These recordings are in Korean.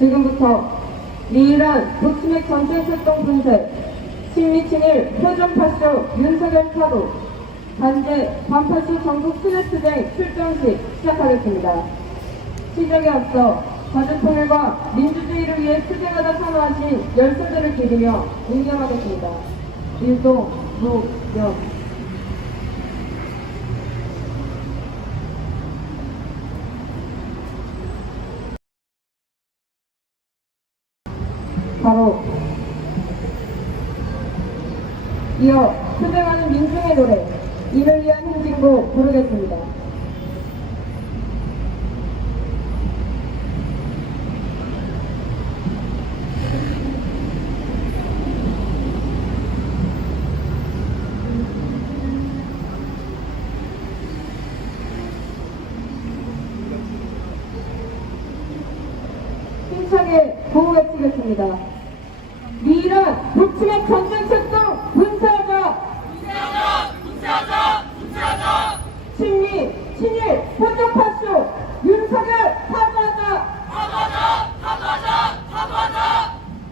지금부터 미일한 북침핵 전쟁출동 분쇄, 친미친일 표준파쇼 윤석열 사도, 단재 반파쇼 전국 순회투쟁 출정식 시작하겠습니다. 시작에 앞서 자주통일과 민주주의를 위해 투쟁하다 선호하신 열사들을 기리며 응명하겠습니다. 일동, 무명. 바로 이어 투쟁하는 민중의 노래 이를 위한 행진곡 부르겠습니다. 힘차게 구호 외치겠습니다. 미일한 북침핵 전쟁출동 분쇄하자! 분쇄하자! 친미, 친일, 표준파쇼 윤석열 사과하자!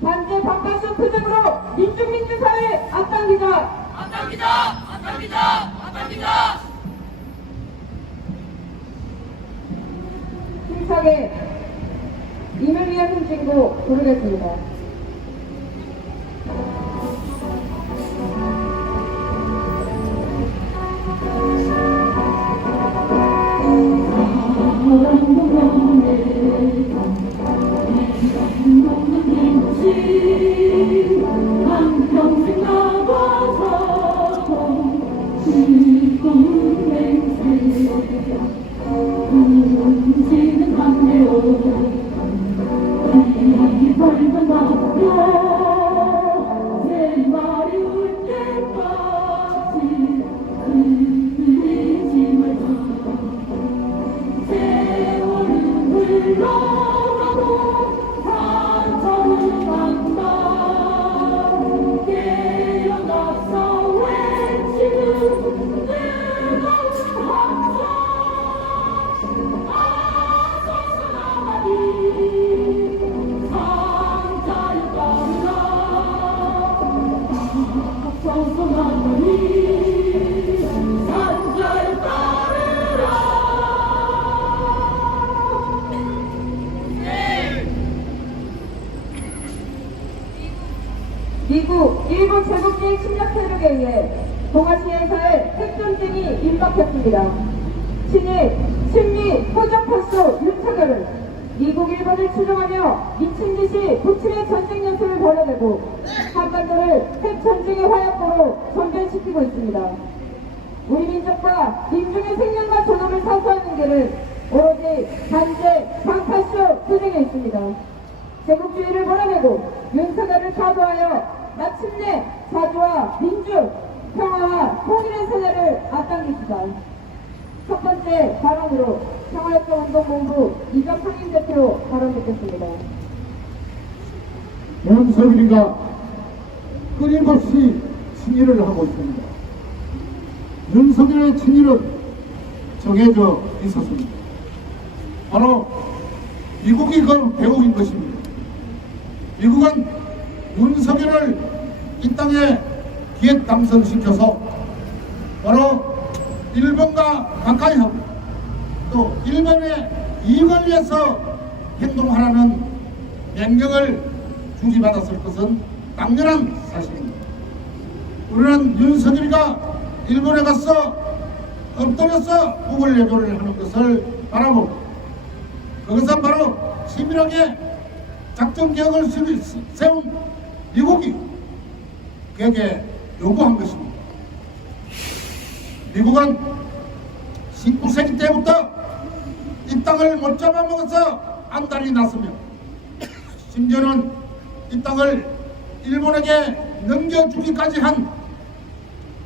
반대 반파쇼 투쟁으로 민중민주사회 앞당기자! 힘차게 임을 위한 행진곡 부르겠습니다. 한평생 나가서 즐거운 맹세 움직이는 강내로 이 벌건 남겨 내 말이 울 때까지 흔들리지 말자 세월은 흘러가도 산천은 간다 깨어나서 외치는 뜨거운 함성 아서서 나가니 상자여 따르라 아서서 나가니 상자여 따르라. 미국, 일본 제국주의 침략 세력에 의해 동아시아에서의 핵전쟁이 임박했습니다. 친일, 친미, 표준파쇼 윤석열은 미국, 일본을 추종하며 미친듯이 북침핵 전쟁 연습을 벌여내고 한반도를 핵전쟁의 화약고로 전변시키고 있습니다. 우리 민족과 민중의 생명과 존엄을 사수하는 길은 오로지 단죄, 방파쇼 투쟁에 있습니다. 제국주의를 몰아내고 윤석열을 가도하여 마침내 자주와 민주, 평화와 통일의 세대를 앞당기시다. 첫 번째 발언으로 평화협동운동본부 이정상임 대표 발언 듣겠습니다. 윤석열이가 끊임없이 친일을 하고 있습니다. 윤석열의 친일은 정해져 있었습니다. 바로 미국이 그 배후인 것입니다. 미국은 윤석열을 이 땅에 기획 당선시켜서 바로 일본과 가까이 하고 또 일본의 이익을 위해서 행동하라는 명령을 주지받았을 것은 당연한 사실입니다. 우리는 윤석열이가 일본에 가서 엎드려서 국을 외교를 하는 것을 바라보고 그것은 바로 치밀하게 작전 계획을 세운 미국이 그에게 요구한 것입니다. 미국은 19세기 때부터 이 땅을 못 잡아먹어서 안달이 났으며 심지어는 이 땅을 일본에게 넘겨주기까지 한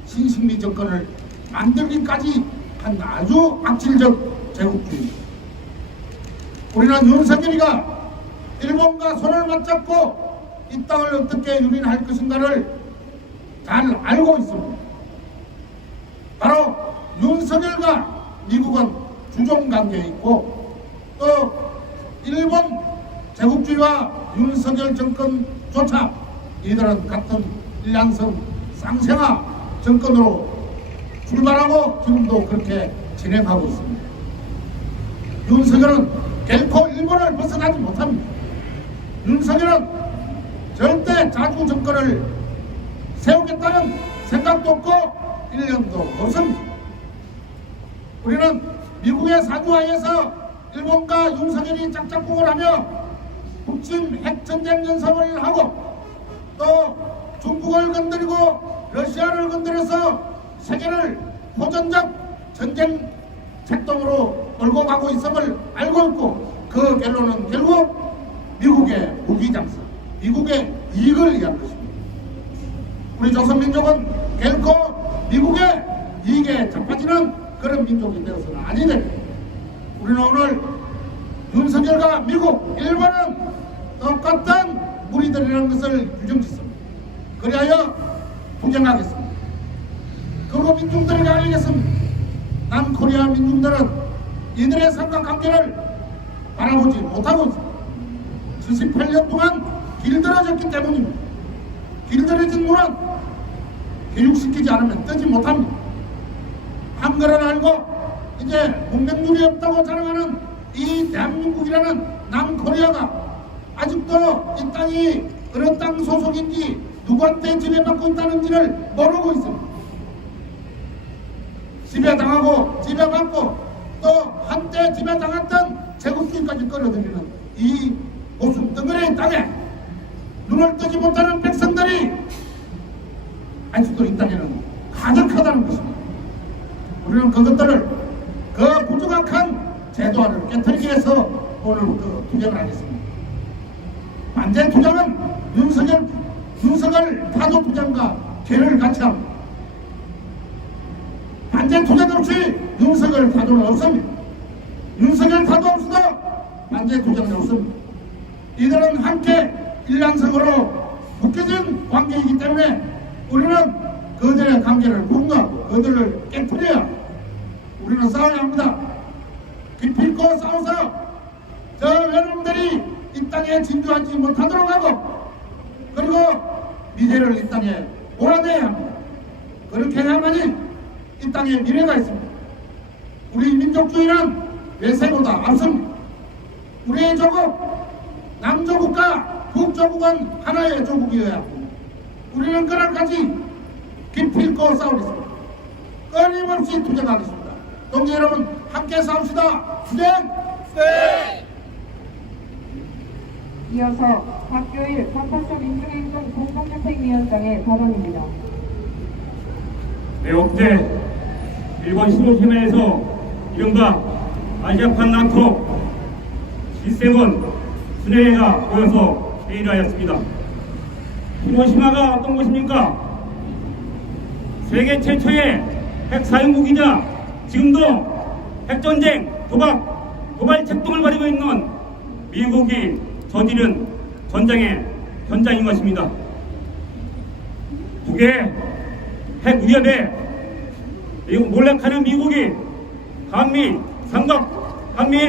신식민 정권을 만들기까지 한 아주 악질적 제국주의입니다. 우리는 윤석열이가 일본과 손을 맞잡고 이 땅을 어떻게 유린할 것인가를 잘 알고 있습니다. 바로 윤석열과 미국은 주종관계에 있고 또 일본 제국주의와 윤석열 정권조차 이들은 같은 일란성 쌍생아 정권으로 출발하고 지금도 그렇게 진행하고 있습니다. 윤석열은 결코 일본을 벗어나지 못합니다. 윤석열은 절대 자주 정권을 세우겠다는 생각도 없고 일념도 없습니다. 우리는 미국의 사주하에서 일본과 윤석열이 짝짝꿍을 하며 북침 핵전쟁 연습을 하고 또 중국을 건드리고 러시아를 건드려서 세계를 호전적 전쟁 책동으로 몰고 가고 있음을 알고 있고 그 결론은 결국 미국의 무기장사, 미국의 이익을 위한 것입니다. 우리 조선민족은 결코 미국의 이익에 접하지는 그런 민족이 되어서는 아니 됩니다. 우리는 오늘 윤석열과 미국, 일본은 똑같은 무리들이라는 것을 규정짓습니다. 그리하여 부정하겠습니다. 그리고 민중들에게 알리겠습니다. 남코리아 민중들은 이들의 삼각관계를 바라보지 못하고 있습니다. 78년 동안 길들어졌기 때문입니다. 길들어진 물은 교육시키지 않으면 뜨지 못합니다. 한글을 알고 이제 문맹률이 없다고 자랑하는 이 대한민국이라는 남코리아가 아직도 이 땅이 어느 땅 소속인지 누구한테 지배받고 있다는지를 모르고 있습니다. 지배당하고 지배받고 또 한때 지배당했던 제국주의까지 끌어들이는 이 보수 덩어리의 땅에 눈을 뜨지 못하는 백성들이 아직도 이 땅에는 가득하다는 것입니다. 우리는 그것들을 그 부정확한 제도안을 깨뜨리기 위해서 오늘부터 투쟁을 하겠습니다. 반대 투쟁은 윤석열 타도 투쟁과 개를 같이 합니다. 반대 투쟁 없이 윤석열 타도는 없습니다. 윤석열 타도 없어도 반대 투쟁은 없습니다. 이들은 함께 일란성으로 묶여진 관계이기 때문에 우리는 그들의 관계를 분노하고 그들을 깨뜨려야 우리는 싸워야 합니다. 기필코 싸워서 저 여러분들이 이 땅에 진주하지 못하도록 하고 그리고 미래를 이 땅에 몰아내야 합니다. 그렇게 해야만이 이 땅에 미래가 있습니다. 우리 민족주의는 외세보다 앞섭니다. 우리의 조국, 남조국과 북조국은 하나의 조국이어야 합니다. 우리는 그날까지 기필코 싸우겠습니다. 끊임없이 투쟁하겠습니다. 동지 여러분 함께 싸웁시다. 투쟁! 네! 이어서 박교일 반파쇼 민중행동 공동대책위원장의 발언입니다. 네, 어제 일본 히로시마에서 이른바 아시아판 나토 G7 순회회가 모여서 회의를 하였습니다. 히로시마가 어떤 곳입니까? 세계 최초의 핵사용국이자 지금도 핵전쟁, 도발 책동을 벌이고 있는 미국이 저지른 전쟁의 현장인 것입니다. 북의 핵 위협에 몰락하는 미국이 한미일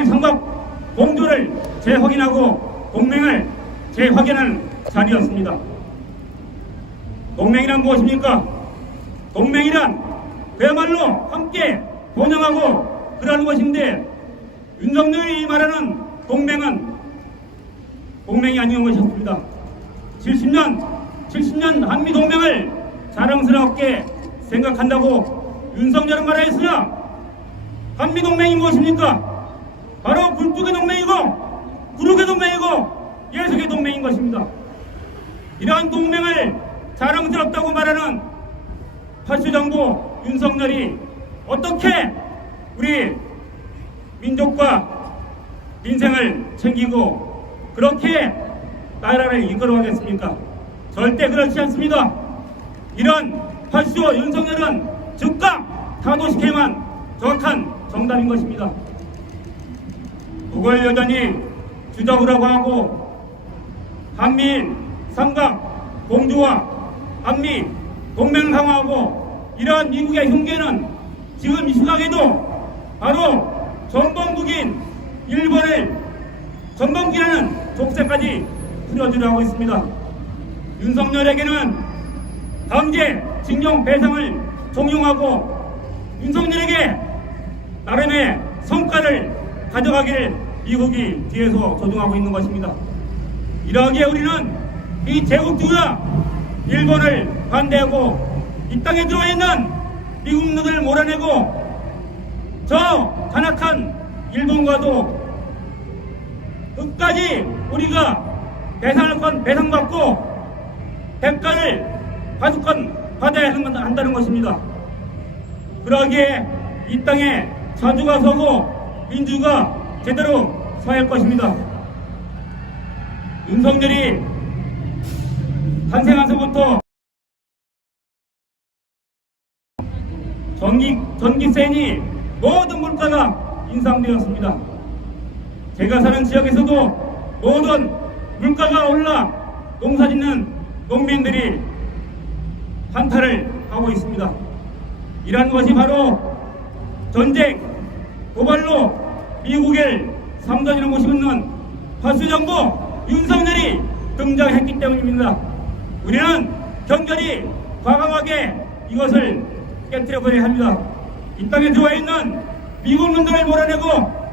삼각 공조를 재확인하고 동맹을 재확인하는 자리였습니다. 동맹이란 무엇입니까? 동맹이란 그야말로 함께 번영하고 그러는 것인데 윤석열이 말하는 동맹이 아닌 것이었습니다. 70년 한미 동맹을 자랑스럽게 생각한다고 윤석열은 말하였으나 한미 동맹이 무엇입니까? 바로 굴뚝의 동맹이고 구르의 동맹이고 예속의 동맹인 것입니다. 이러한 동맹을 자랑스럽다고 말하는 파쇼정부 윤석열이 어떻게 우리 민족과 민생을 챙기고 그렇게 나라를 이끌어가겠습니까? 절대 그렇지 않습니다. 이런 파쇼 윤석열은 즉각 타도시켜야만 정확한 정답인 것입니다. 그걸 여전히 주적이라고 하고 한미일 삼각 공조와 한미 동맹을 강화하고 이러한 미국의 흉계는 지금 이 시각에도 바로 전범국인 일본을 전범국이라는 족쇄까지 풀어주려 하고 있습니다. 윤석열에게는 강제 징용 배상을 종용하고 윤석열에게 나름의 성과를 가져가기를 미국이 뒤에서 조종하고 있는 것입니다. 이러기에 우리는 이 제국주의와 일본을 반대하고 이 땅에 들어와 있는 미국놈들을 몰아내고 저 잔악한 일본과도 끝까지 우리가 배상받고 대가를 과속권 받아야 한다는 것입니다. 그러기에 이 땅에 자주가 서고 민주가 제대로 서야 할 것입니다. 윤석열이 탄생하서부터 전기세니 모든 물가가 인상되었습니다. 제가 사는 지역에서도 모든 물가가 올라 농사짓는 농민들이 한탄을 하고 있습니다. 이러한 것이 바로 전쟁, 고발로 미국을 삼가지를 모시고 있는 파수정부 윤석열이 등장했기 때문입니다. 우리는 견결히 과감하게 이것을 깨뜨려버려야 합니다. 이 땅에 들어와 있는 미국 놈들을 몰아내고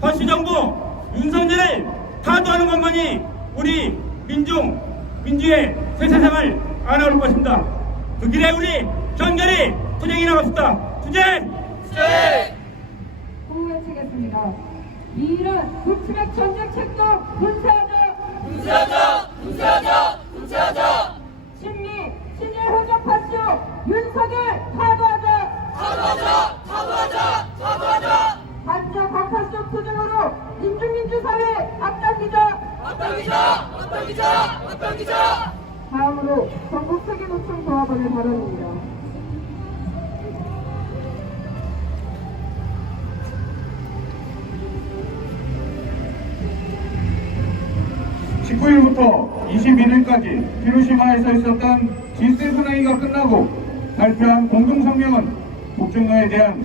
파수정부 윤석열을 타도하는 것만이 우리 민주의 새 세상을 안아올 것입니다. 그 길에 우리 견결히 투쟁이 나갑시다. 투쟁! 공유하시겠습니다. 이 일은 불치맥 전쟁 책도 분쇄하자. 친미, 친일 혼잡하시오. 윤석열 타도하자. 반짝 각하적 투쟁으로 민주사회 앞당기자. 다음으로 전국 세계노총 조합원의 발언입니다. 19일부터 21일까지 히로시마에서 있었던 G7회의가 끝나고 발표한 공동성명은 북중러에 대한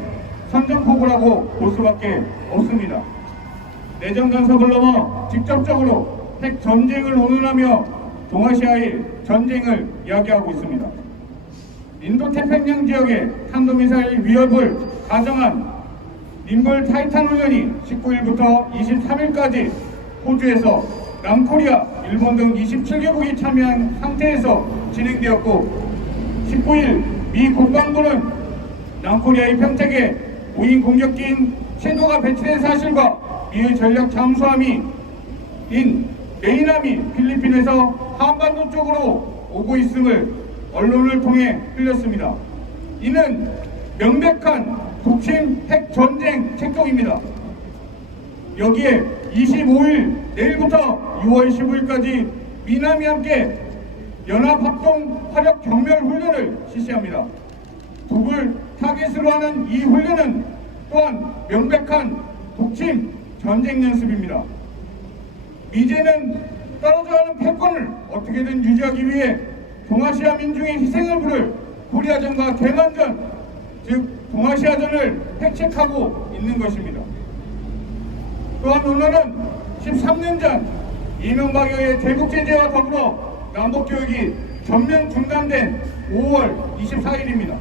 선전포고라고 볼 수밖에 없습니다. 내정 간섭을 넘어 직접적으로 핵 전쟁을 운운하며 동아시아의 전쟁을 이야기하고 있습니다. 인도 태평양 지역의 탄도미사일 위협을 가정한 님벌 타이탄 훈련이 19일부터 23일까지 호주에서 남코리아, 일본 등 27개국이 참여한 상태에서 진행되었고 19일 미 국방부는 남코리아의 평택에 우인 공격기인 섀도가 배치된 사실과 미의 전략 잠수함인 메이남이 필리핀에서 한반도 쪽으로 오고 있음을 언론을 통해 흘렸습니다. 이는 명백한 독침 핵 전쟁 책동입니다. 여기에 25일 내일부터 6월 15일까지 미남이 함께 연합합동 화력 경멸 훈련을 실시합니다. 북을 타겟으로 하는 이 훈련은 또한 명백한 독침 전쟁 연습입니다. 미제는 떨어져가는 패권을 어떻게든 유지하기 위해 동아시아 민중의 희생을 부를 코리아전과 대만전, 즉 동아시아전을 획책하고 있는 것입니다. 또한 언론은 13년 전 이명박의 대북 제재와 더불어 남북교육이 전면 중단된 5월 24일입니다.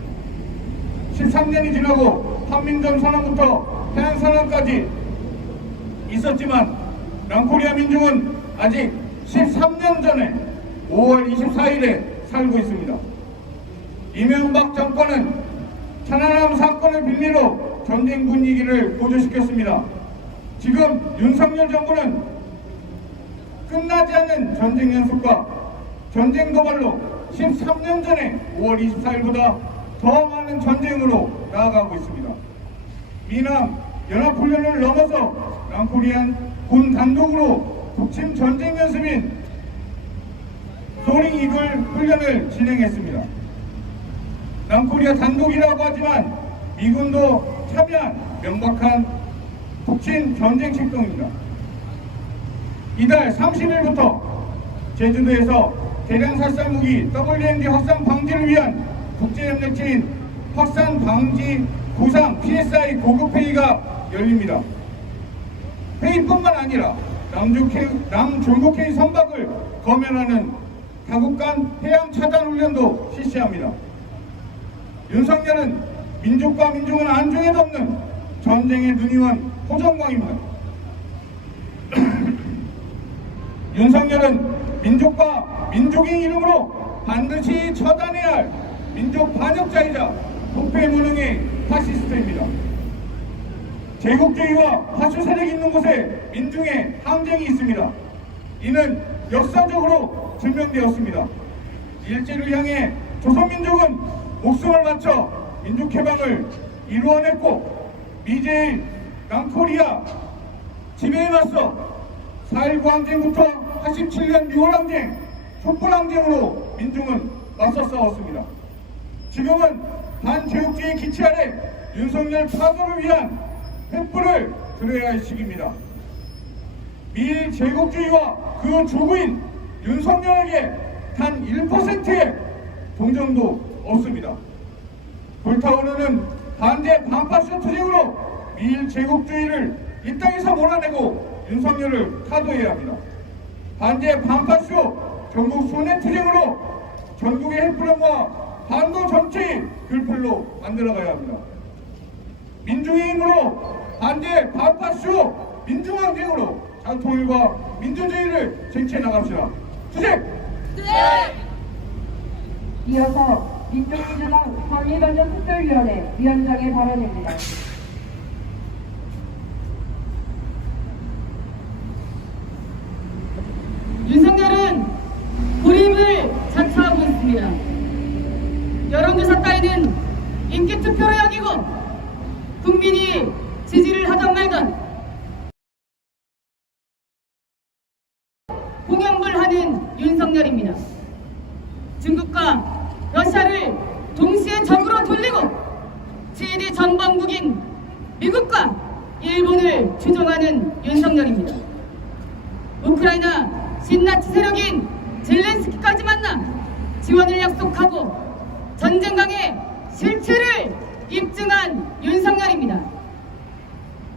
13년이 지나고 판민점 선언부터 해안선언까지 있었지만 남코리아 민중은 아직 13년 전에 5월 24일에 살고 있습니다. 이명박 정권은 천안함 사건을 빌미로 전쟁 분위기를 고조시켰습니다. 지금 윤석열 정부는 끝나지 않는 전쟁 연습과 전쟁 도발로 13년 전에 5월 24일보다 더 많은 전쟁으로 나아가고 있습니다. 미남 연합훈련을 넘어서 남코리안 군 단독으로 독침 전쟁 연습인 소링 이글 훈련을 진행했습니다. 남코리아 단독이라고 하지만 미군도 참여한 명백한 독침 전쟁 책동입니다. 이달 30일부터 제주도에서 대량 살상 무기 WMD 확산 방지를 위한 국제협력체인 확산 방지 구상 PSI 고급 회의가 열립니다. 회의뿐만 아니라 남중국해의 선박을 검열하는 다국간 해양 차단 훈련도 실시합니다. 윤석열은 민족과 민족은 안중에 덮는 전쟁의 눈이원 호정광입니다. 윤석열은 민족과 민족의 이름으로 반드시 처단해야 할 민족 반역자이자 부패 무능의 파시스트입니다. 제국주의와 파쇼 세력이 있는 곳에 민중의 항쟁이 있습니다. 이는 역사적으로 증명되었습니다. 일제를 향해 조선민족은 목숨을 바쳐 민족해방을 이루어냈고 미제의 낭코리아 지배에 맞서 4.19 항쟁부터 87년 6월 항쟁, 촛불항쟁으로 민중은 맞서 싸웠습니다. 지금은 반제국주의 기치 아래 윤석열 파도를 위한 횃불을 들어야 할 시기입니다. 미일 제국주의와 그 주구인 윤석열에게 단 1%의 동정도 없습니다. 불타오르는 반대 반파쇼 투쟁으로 미일 제국주의를 이 땅에서 몰아내고 윤석열을 타도해야 합니다. 반대 반파쇼 전국 손해 투쟁으로 전국의 횃불과 반도 전체의 글풀로 만들어가야 합니다. 민중의 힘으로 반대 반파쇼 민중항쟁으로 장통일과 민주주의를 쟁취해 나갑시다. 투쟁! 이어서 민족민주당 정의반전 특별위원회 위원장의 발언입니다. 윤석열은 고립을 자처하고 있습니다. 여론조사 따위는 인기투표로 여기고 국민이 지지를 하던 말던 공연불하는 윤석열입니다. 중국과 러시아를 동시에 적으로 돌리고 최대 전범국인 미국과 일본을 추종하는 윤석열입니다. 우크라이나 신나치 세력인 젤렌스키까지 만나 지원을 약속하고 전쟁강의 실체를 입증한 윤석열입니다.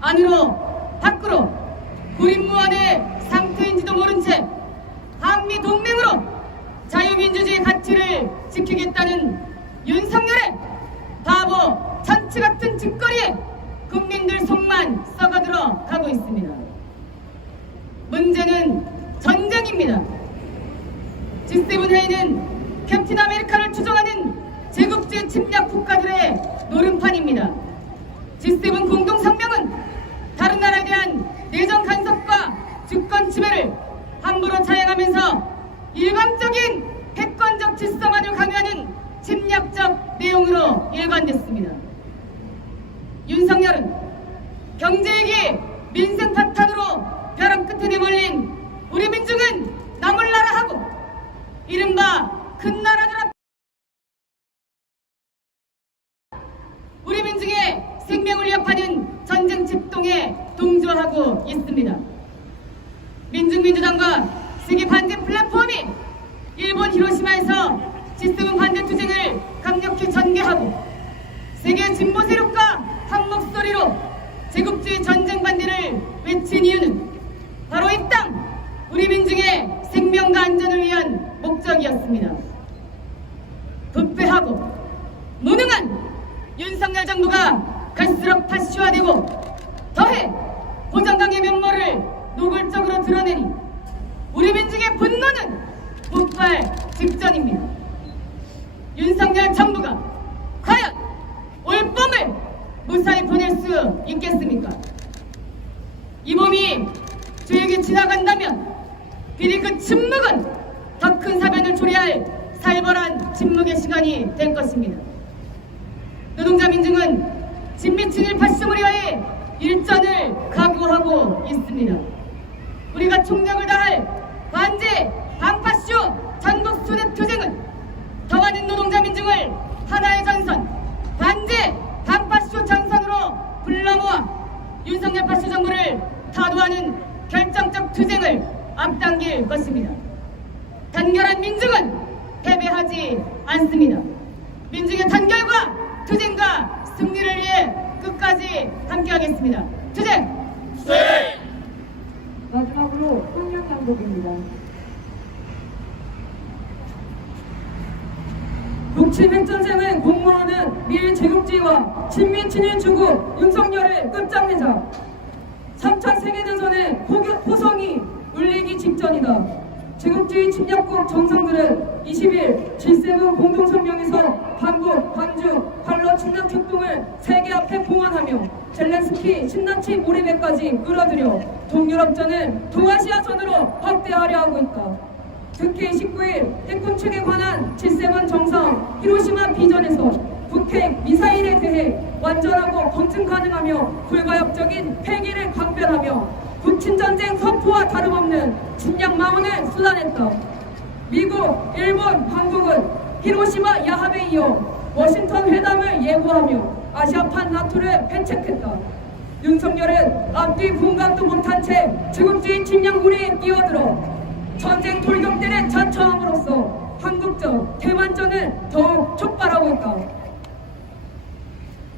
안으로 밖으로 구린무한의 상태인지도 모른 채 한미 동맹으로 자유민주주의 가치를 지키겠다는 윤석열의 바보 잔치 같은 짓거리에 국민들 속만 썩어들어 가고 있습니다. 문제는 전쟁입니다. G7 회의는 캡틴 아메리카를 추종하는 제국주의 침략 국가들의 노름판입니다. G7 공동성명은 다른 나라에 대한 내정 간섭과 주권 지배를 함부로 자행하면서 일방적인 패권적 질서만을 강요하는 침략적 내용으로 일관됐습니다. 윤석열은 경제이기 민생 파탄으로 벼랑 끝에 내몰린 우리 민중은 남을 나라 하고 이른바 큰 나라들 앞 우리 민중의 생명을 위협하는 전쟁 직동에 동조하고 있습니다. 민중민주당과 세계 반대 플랫폼이 일본 히로시마에서 G7 반대 투쟁을 강력히 전개하고 세계 진보 세력과 한 목소리로 제국주의 전쟁 반대를 외친 이유는 바로 이 땅 우리 민중의 생명과 안전을 위한 목적이었습니다. 부패하고 무능한 윤석열 정부가 갈수록 파쇼화되고 더해 고정강의 면모를 노골적으로 드러내니 우리 민중의 분노는 폭발 직전입니다. 윤석열 정부가 과연 올봄을 무사히 보낼 수 있겠습니까? 이 몸이 조용히 지나간다면 비리 그 침묵은 더 큰 사변을 초래할 살벌한 침묵의 시간이 될 것입니다. 노동자 민중은 진미층일 파쇼를 위하여 일전을 각오하고 있습니다. 우리가 총력을 다할 반제 반파쇼 전국 수뇌 투쟁은 더 많은 노동자 민중을 하나의 전선 반제 반파쇼 전선으로 불러 모아 윤석열 파쇼 정부를 타도하는 결정적 투쟁을 앞당길 것입니다. 단결한 민중은 패배하지 않습니다. 민중의 단결과 투쟁과 승리를 위해 끝까지 함께하겠습니다. 투쟁! 마지막으로 한국입니다. 북침 핵전쟁을 공모하는 미일 제국주의와 친미 친일 주국 윤석열을 끝장내자. 3차 세계대전의 호성이 울리기 직전이다. 제국주의 침략국 정상들은 20일 G7 공동성명에서 한국, 광주, 활로 침략 협동을 세계 앞에 봉헌하며 젤렌스키 신나치 몰입에까지 끌어들여 동유럽전을 동아시아전으로 확대하려 하고 있다. 특히 19일 핵군축에 관한 G7 정상 히로시마 비전에서 북핵 미사일에 대해 완전하고 검증 가능하며 불가역적인 폐기를 강변하며 북친전쟁 선포와 다름없는 침략 망언을 쏟아냈다. 미국, 일본, 한국은 히로시마 야합에 이어 워싱턴 회담을 예고하며 아시아판 나토를 배책했다. 윤석열은 앞뒤 분간도 못한 채 제국주의 침략무리에 끼어들어 전쟁 돌격대를 자처함으로써 한국전, 대만전을 더욱 촉발하고 있다.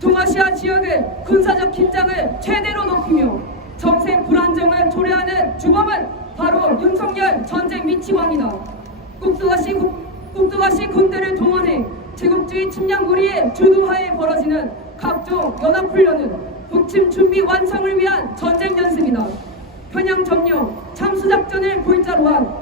동아시아 지역의 군사적 긴장을 최대로 높이며 정세 불안정을 초래하는 주범은 바로 윤석열 전쟁 미치광이다. 국도가시 군대를 동원해 제국주의 침략 무리의 주도하에 벌어지는 각종 연합훈련은 북침 준비 완성을 위한 전쟁 연습이다. 편향 점령, 참수작전을 골자로 한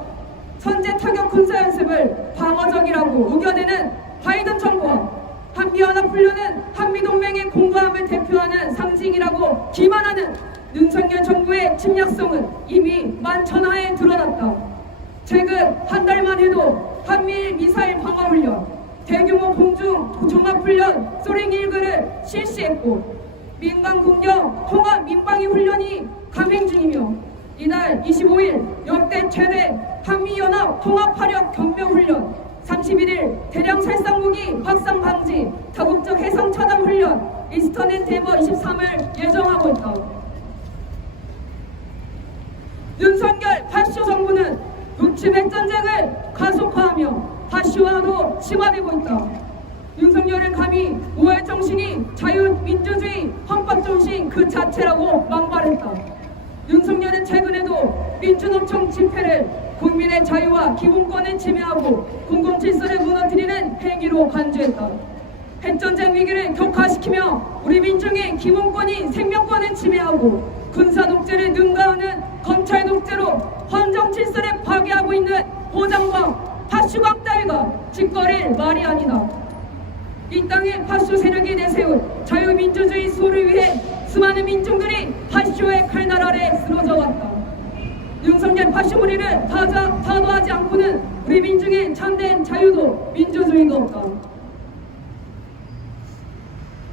선제 타격 군사 연습을 방어적이라고 우겨대는 바이든 정부와 한미연합훈련은 한미동맹의 공고함을 대표하는 상징이라고 기만하는 윤석열 정부의 침략성은 이미 만천하에 드러났다. 최근 한 달만 해도 한미일 미사일 방어훈련, 대규모 공중 종합훈련 소링1그를 실시했고 민간 공격 통합 민방위 훈련이 감행 중이며 이날 25일 역대 최대 한미연합 통합화력 경병훈련, 31일 대량 살상무기 확산 방지 다국적 해상 차단 훈련 이스턴 앤 데버 23을 예정하고 있다. 윤석열 파쇼 정부는 북침 핵전쟁을 가속화하며 파쇼화도 심화되고 있다. 윤석열은 감히 우월 정신이 자유민주주의 헌법정신 그 자체라고 망발했다. 윤석열은 최근에도 민주노총 집회를 국민의 자유와 기본권을 침해하고 공공질서를 무너뜨리는 행위로 간주했다. 핵전쟁 위기를 격화시키며 우리 민중의 기본권이 생명권을 침해하고 군사독재를 능가하는 검찰 독재로 헌정 질서를 파괴하고 있는 호장광, 파슈광 따위가 짓거릴 말이 아니다. 이 땅에 파쇼 세력이 내세운 자유민주주의 수호를 위해 수많은 민중들이 파쇼의 칼날 아래 쓰러져 왔다. 윤석열 파쇼 무리를 타도하지 않고는 우리 민중의 참된 자유도 민주주의도 없다.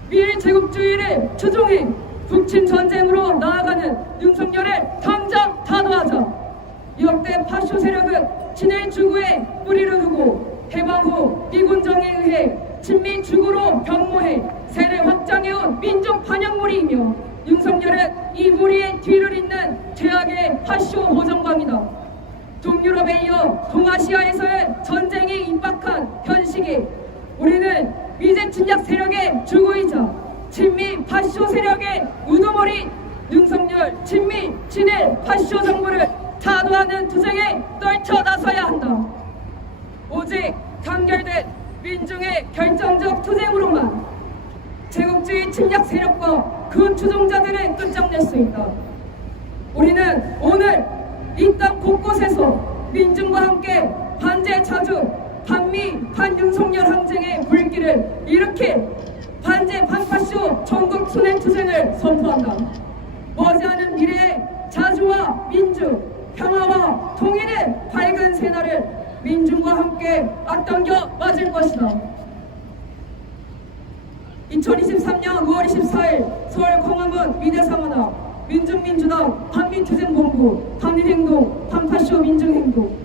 미일 제국주의를 추종해 북침 전쟁으로 나아가는 윤석열을 당장 타도하자. 역대 파쇼 세력은 친일 주구에 뿌리를 두고 해방 후 미군정에 의해 친미 주구로 변모해 세례 확장해온 민족 반역무리이며 윤석열은 이 무리의 뒤를 잇는 죄악의 파쇼 호정광이다. 동유럽에 이어 동아시아에서의 전쟁이 임박한 현 시기 우리는 미제 침략 세력의 주구이자 친미 파쇼 세력의 우두머리 윤석열 친미 친일 파쇼 정부를 타도하는 투쟁에 떨쳐 나서야 한다. 오직 단결된 민중의 결정적 투쟁으로만 제국주의 침략 세력과 그 추종자들을 끝장낼 수 있다. 우리는 오늘 이 땅 곳곳에서 민중과 함께 반제 자주 반미 반윤석열 항쟁의 불길을 일으킬 반제 반파쇼 전국 순회 투쟁을 선포한다. 머지않은 미래에 자주와 민주, 평화와 통일의 밝은 새날을 민중과 함께 앞당겨 맞을 것이다. 2023년 5월 24일 서울 광화문 미대사관앞 민중민주당 반미투쟁본부 반일행동 반파쇼 민중행동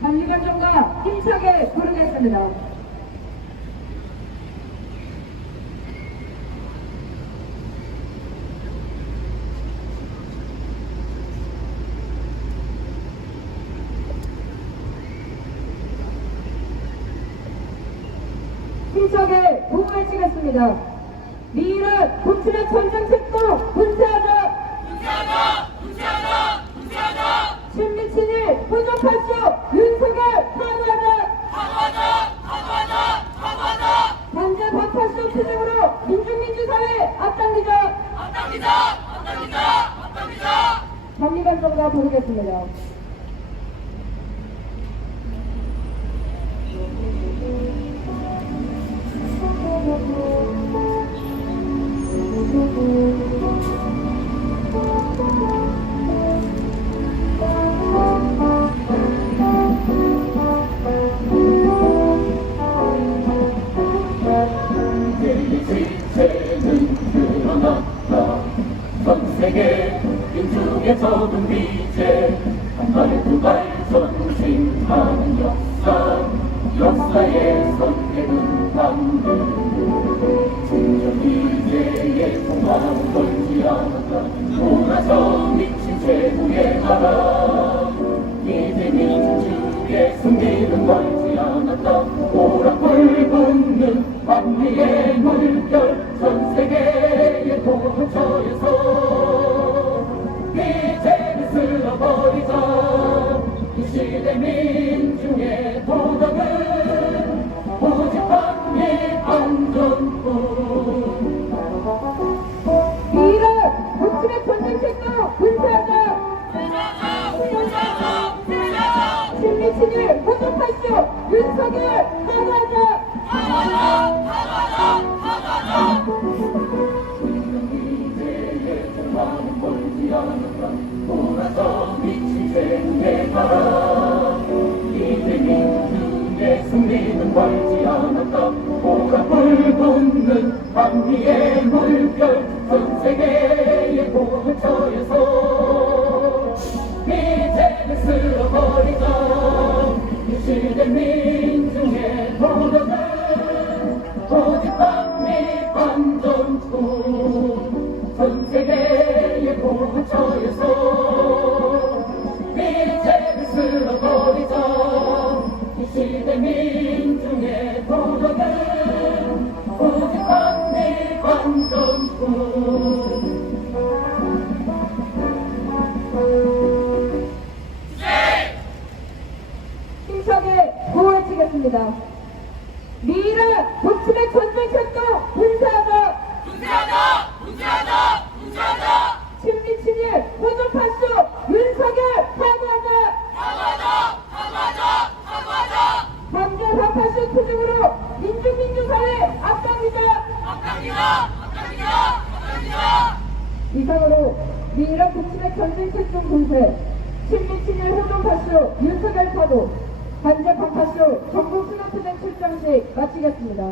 반미관정과 힘차게 부르겠습니다. 힘차게 동을 치겠습니다. 미일은 북침의 전쟁 책도 분쇄하자! 분쇄하자! 분쇄하자! 분쇄하자! 정리반성가 부르겠습니다. 전 세계 민중의 적은 미제 한 발 두 발 전진하는 역사 역사의 선택은 당근 진정 미제의 통화는 걸지 않았다 돌아서 미친 제국의 나라 이제 민주주의의 승리는 멀지 않았다 오락불 붙는 만리의 물결 전 세계의 도처에서 이제는 쓸어버리자 이 시대 민중의 도덕은 오직 반미 안전뿐 이런 북침의 전쟁 책도 불패하자! 친미친일 호족하시오! 윤석열 사과하자! 돌아서 미친 제국의 나라 이제 민중의 승리는 멀지 않았다 오락불 붙는 반미의 물결 전 세계의 도처에서 이제는 쓸어버리자 이 시대 민중의 도덕은 오직 반미 안전뿐 전 세계의 도처에서 이제는 쓸어버리자 이 시대 민중의 도덕은 오직 반미 안전뿐 힘차게 구호해치겠습니다. 미래 북침의 전쟁 책도 불패하자! 친미친일 호족하시오! 윤석열 사과하자! 범죄 박하시오 투쟁으로 민중사회 앞당기자! 이상으로 미이란 북침의 전쟁 책중 분쇄 친미친일 호족하시오 윤석열 사도 반제 박하시오 전국 수노투쟁 출장식 마치겠습니다.